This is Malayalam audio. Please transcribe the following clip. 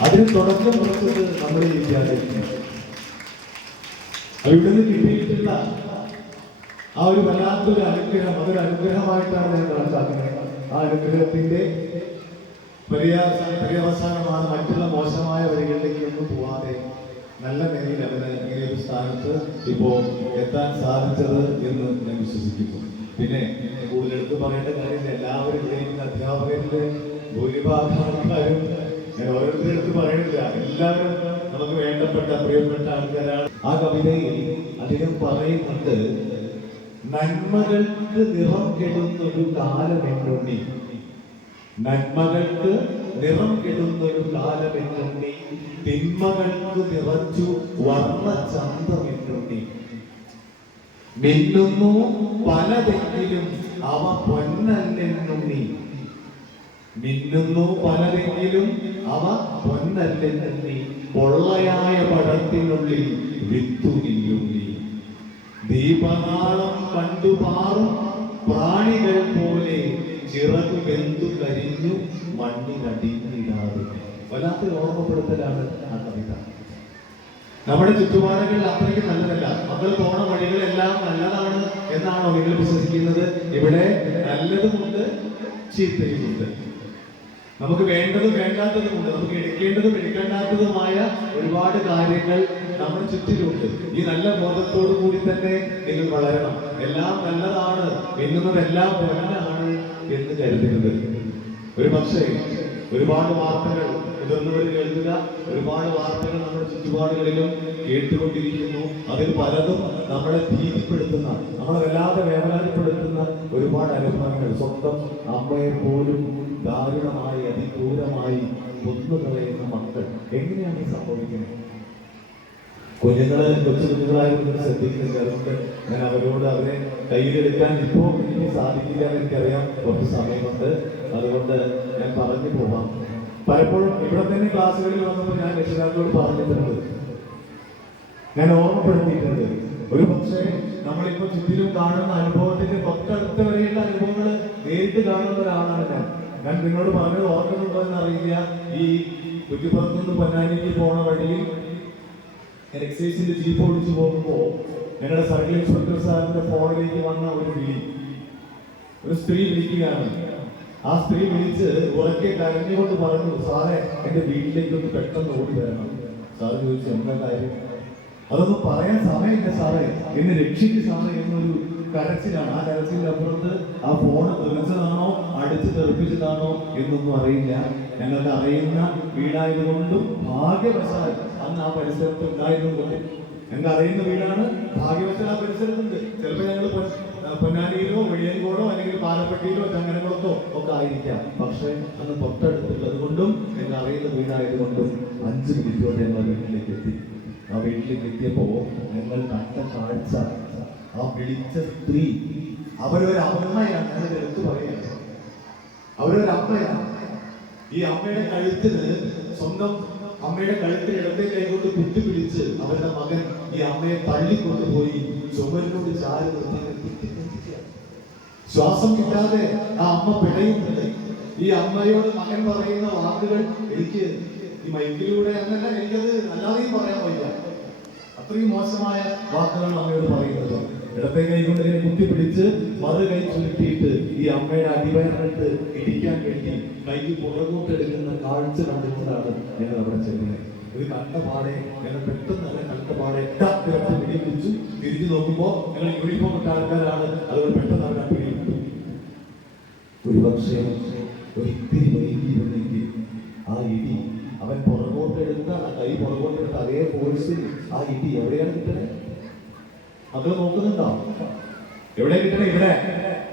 അതിന് തുടക്കം കുറിച്ചത് നമ്മുടെ വിദ്യാലയത്തിന് അവിടെ നിന്ന് കിട്ടിയിട്ടുള്ള ആ ഒരു വല്ലാത്തൊരു അനുഗ്രഹം അതൊരു അനുഗ്രഹമായിട്ടാണ് ഞാൻ കണക്കാക്കുന്നത് ആ അനുഗ്രഹത്തിന്റെ പര്യവസാനമാണ് മറ്റുള്ള മോശമായ വരികളിലേക്കൊന്നും പോവാതെ നല്ല നിലയിൽ അവന് ഇങ്ങനെ ഒരു സ്ഥാനത്ത് ഇപ്പോ എത്താൻ സാധിച്ചത് എന്ന് ഞാൻ വിശ്വസിക്കുന്നു. പിന്നെ കൂടുതൽ എടുത്തു പറയേണ്ട കാര്യമില്ല. എല്ലാവരും അധ്യാപകരുടെ ഭൂരിഭാഗം ആൾക്കാരും ഞാൻ ഓരോരുത്തരും എടുത്ത് പറയണില്ല എല്ലാവരും നമുക്ക് വേണ്ടപ്പെട്ട പ്രിയപ്പെട്ട ആൾക്കാരാണ്. ആ കവിതയിൽ അദ്ദേഹം പറയുന്നുണ്ട് നന്മകൾക്ക് നിറം കെടുന്നൊരു കാലമെന്നുണ്ണി. നന്മകൾക്ക് നിറം കെടുന്നൊരു കാലമെന്നുണ്ണി. തിന്മകൾക്ക് നിറച്ചു വർണ ചന്തമെന്നുണ്ണി. മിന്നുന്നു പലതെങ്കിലും അവ പൊന്നല്ലെന്നുണ്ണി. മിന്നുന്നു പലരെങ്കിലും അവ പൊന്നല്ലെന്നുണ്ണി പൊള്ളയായ പടത്തിനുള്ളിൽ വിത്തുനില്ലുണ്ണി ദീപനാളം കണ്ടുപാറും പ്രാണികൾ പോലെ ചിറകു വെന്തു കരിഞ്ഞു മണ്ണിനടിഞ്ഞിടാതെ വല്ലാത്തൊരു ഓർമ്മപ്പെടുത്തലാണ് ആ കവിത. നമ്മുടെ ചുറ്റുപാടുകളിൽ അത്രയ്ക്ക് നല്ലതല്ല. മക്കൾ പോണ വഴികളെല്ലാം നല്ലതാണ് എന്നാണോ നിങ്ങൾ വിശ്വസിക്കുന്നത്? ഇവിടെ നല്ലതുമുണ്ട് ചീത്തയുമുണ്ട്. നമുക്ക് വേണ്ടതും വേണ്ടാത്തതുമുണ്ട് നമുക്ക് എടുക്കേണ്ടതും എടുക്കേണ്ടാത്തതുമായ ഒരുപാട് കാര്യങ്ങൾ നമ്മുടെ ചുറ്റിലുണ്ട്. ഈ നല്ല ബോധത്തോടു കൂടി തന്നെ നിങ്ങൾ വളരണം. എല്ലാം നല്ലതാണ്. എന്നുള്ളതെല്ലാം പൊന്നാണ് എന്ന് കരുതരുത് ഒരു പക്ഷേ ഒരുപാട് വാർത്തകൾ മുതിർന്നവർ കേൾക്കുക. ഒരുപാട് വാർത്തകൾ നമ്മുടെ ചുറ്റുപാടുകളിലും കേട്ടുകൊണ്ടിരിക്കുന്നു. അതിൽ പലതും നമ്മളെ ഭീതിപ്പെടുത്തുന്ന നമ്മളെ വല്ലാതെ വേദനപ്പെടുത്തുന്ന ഒരുപാട് അനുഭവങ്ങൾ. സ്വന്തം അമ്മയെ പോലും ദാരുണമായി അതിക്രൂരമായി കൊന്നുകളയുന്ന മക്കൾ. എങ്ങനെയാണ് ഈ സംഭവിക്കുന്നത്? കുഞ്ഞുങ്ങളെ കൊച്ചു കുഞ്ഞുങ്ങളായിരുന്നു ശ്രദ്ധിക്കുന്നില്ല അതുകൊണ്ട് ഞാൻ അവരോട് അവരെ കയ്യിലെടുക്കാൻ ഇപ്പോൾ എനിക്ക് സാധിക്കില്ല എന്ന് എനിക്കറിയാം. കുറച്ച് സമയമുണ്ട്. അതുകൊണ്ട് ഞാൻ പറഞ്ഞു പോവാം. പലപ്പോഴും ഇവിടെ തന്നെ ക്ലാസ്സുകളിൽ വന്നപ്പോൾ ഞാൻ രക്ഷിതാക്കളോട് പറഞ്ഞിട്ടുണ്ട്. ഞാൻ ഓർമ്മപ്പെടുത്തിയിട്ടുണ്ട്. ഒരു പക്ഷേ നമ്മളിപ്പോ ചുറ്റിലും കാണുന്ന അനുഭവത്തിന്റെ തൊട്ടടുത്ത വരെയുള്ള അനുഭവങ്ങൾ നേരിട്ട് കാണുന്ന ഒരാളാണ് ഞാൻ. ഞാൻ നിങ്ങളോട് പറഞ്ഞത് ഓർക്കുന്നുണ്ടോ എന്ന് അറിയില്ല ഈ കുറ്റിപ്പുറത്തു നിന്ന് പൊന്നാനിക്ക് പോണ വഴിയിൽ എക്സൈസിന്റെ ജീപ്പ് ഓടിച്ചു പോകുമ്പോൾ ഞങ്ങളുടെ സർക്കിൾ ഇൻസ്പെക്ടർ സാറിന്റെ ഫോണിലേക്ക് വന്ന ഒരു വിളി. ഒരു സ്ത്രീ വിളിക്കുകയാണ്. ആ സ്ത്രീ വിളിച്ച് ഉറക്കെ കരഞ്ഞുകൊണ്ട് പറഞ്ഞു സാറേ എന്റെ വീട്ടിലേക്ക് ഒന്ന് പെട്ടെന്ന് ഓടി വരണം. സാറ് ചോദിച്ചു എന്താ കാര്യം? അതൊന്നും പറയാൻ സമയമില്ല സാറേ. എന്നെ രക്ഷിക്ക് സാറേ എന്നൊരു കരച്ചിലാണ്. ആ കരച്ചിലിന്റെ അപ്പുറത്ത് ആ ഫോൺ തെറിച്ചതാണോ അടിച്ച് തെറിപ്പിച്ചതാണോ എന്നൊന്നും അറിയില്ല. ഞങ്ങൾക്ക് അറിയുന്ന വീടായതുകൊണ്ടും ഭാഗ്യവശാൽ അന്ന് ആ പരിസരത്ത് ഉണ്ടായതുകൊണ്ടും ഞങ്ങൾക്ക് അറിയുന്ന വീടാണ് ഭാഗ്യവശാൽ ആ പരിസരത്തുണ്ട്. ചിലപ്പോൾ ഞങ്ങൾ പൊന്നാനിയിലോ വെളിയങ്കോടോ അല്ലെങ്കിൽ പാലപ്പെട്ടിയിലോ ചങ്ങനകുളത്തോ ഒക്കെ ആയിരിക്കാം. പക്ഷേ അന്ന് തൊട്ടടുത്തുള്ളത് കൊണ്ടും ഞങ്ങൾ അറിയുന്ന വീടായതുകൊണ്ടും അഞ്ച് മിനിറ്റ് കൊണ്ട് ഞങ്ങൾ വീട്ടിലേക്ക് എത്തി. ആ വീട്ടിലേക്ക് എത്തിയപ്പോ ഞങ്ങൾ കണ്ട കാഴ്ച ആ വിളിച്ച സ്ത്രീ അവരൊരു അമ്മയാണ്. ഞാൻ എടുത്തു പറയുന്നത് അവരൊരു അമ്മയാണ്. ഈ അമ്മയുടെ കഴുത്തിന് സ്വന്തം അമ്മയുടെ കഴുത്തിൽ ഇടത്തെ കൈകൊണ്ട് കുത്തിപ്പിടിച്ച് അവരുടെ മകൻ ഈ അമ്മയെ തള്ളിക്കൊണ്ടുപോയി ചുമരിനോട് ചാരി നിർത്തി. ശ്വാസം കിട്ടാതെ ആ അമ്മ പിടയുന്നുണ്ട് ഈ അമ്മയോട് മകൻ പറയുന്ന വാക്കുകൾ എനിക്ക് ഈ മൈക്കിലൂടെ അങ്ങനെ എനിക്കത് അല്ലാതെയും പറയാൻ വയ്യ. അത്രയും മോശമായ വാക്കുകൾ അമ്മയോട് പറയുന്നത്. ഇടത്തെ കൈ കൊണ്ട് കുത്തിപ്പിടിച്ച് മറു കൈ ചുരുട്ടിയിട്ട് ഈ അമ്മയുടെ അടിവയറിട്ട് ഇടിക്കാൻ വേണ്ടി കൈക്ക് പുറകോട്ട് എടുക്കുന്ന കാഴ്ച കണ്ടിട്ടാണ് ഞങ്ങൾ അവിടെ ചെല്ലുന്നത്. ഇത് കണ്ട പാടെ ഞങ്ങൾ പെട്ടെന്ന് തന്നെ കണ്ട പാടെ ഇരട്ടി പിടിപിടിച്ചു തിരിഞ്ഞു നോക്കുമ്പോൾ ഞങ്ങൾ യൂണിഫോം ഇട്ട ആൾക്കാരാണ്. അതുകൊണ്ട് പെട്ടെന്ന് അവരെ പിടിപ്പിട്ടു ഒരു പക്ഷേ ഒരിത്തിരി വൈകിയിരുന്നെങ്കിൽ ആ ഇടി അവൻ പുറകോട്ടെടുത്ത ആ കൈ പുറകോട്ടെടുത്ത അതേ ഫോഴ്സിൽ ആ ഇടി എവിടെയാണ് കിട്ടണേ മക്കൾ നോക്കുന്നുണ്ടോ? എവിടെ കിട്ടണേ? ഇവിടെ.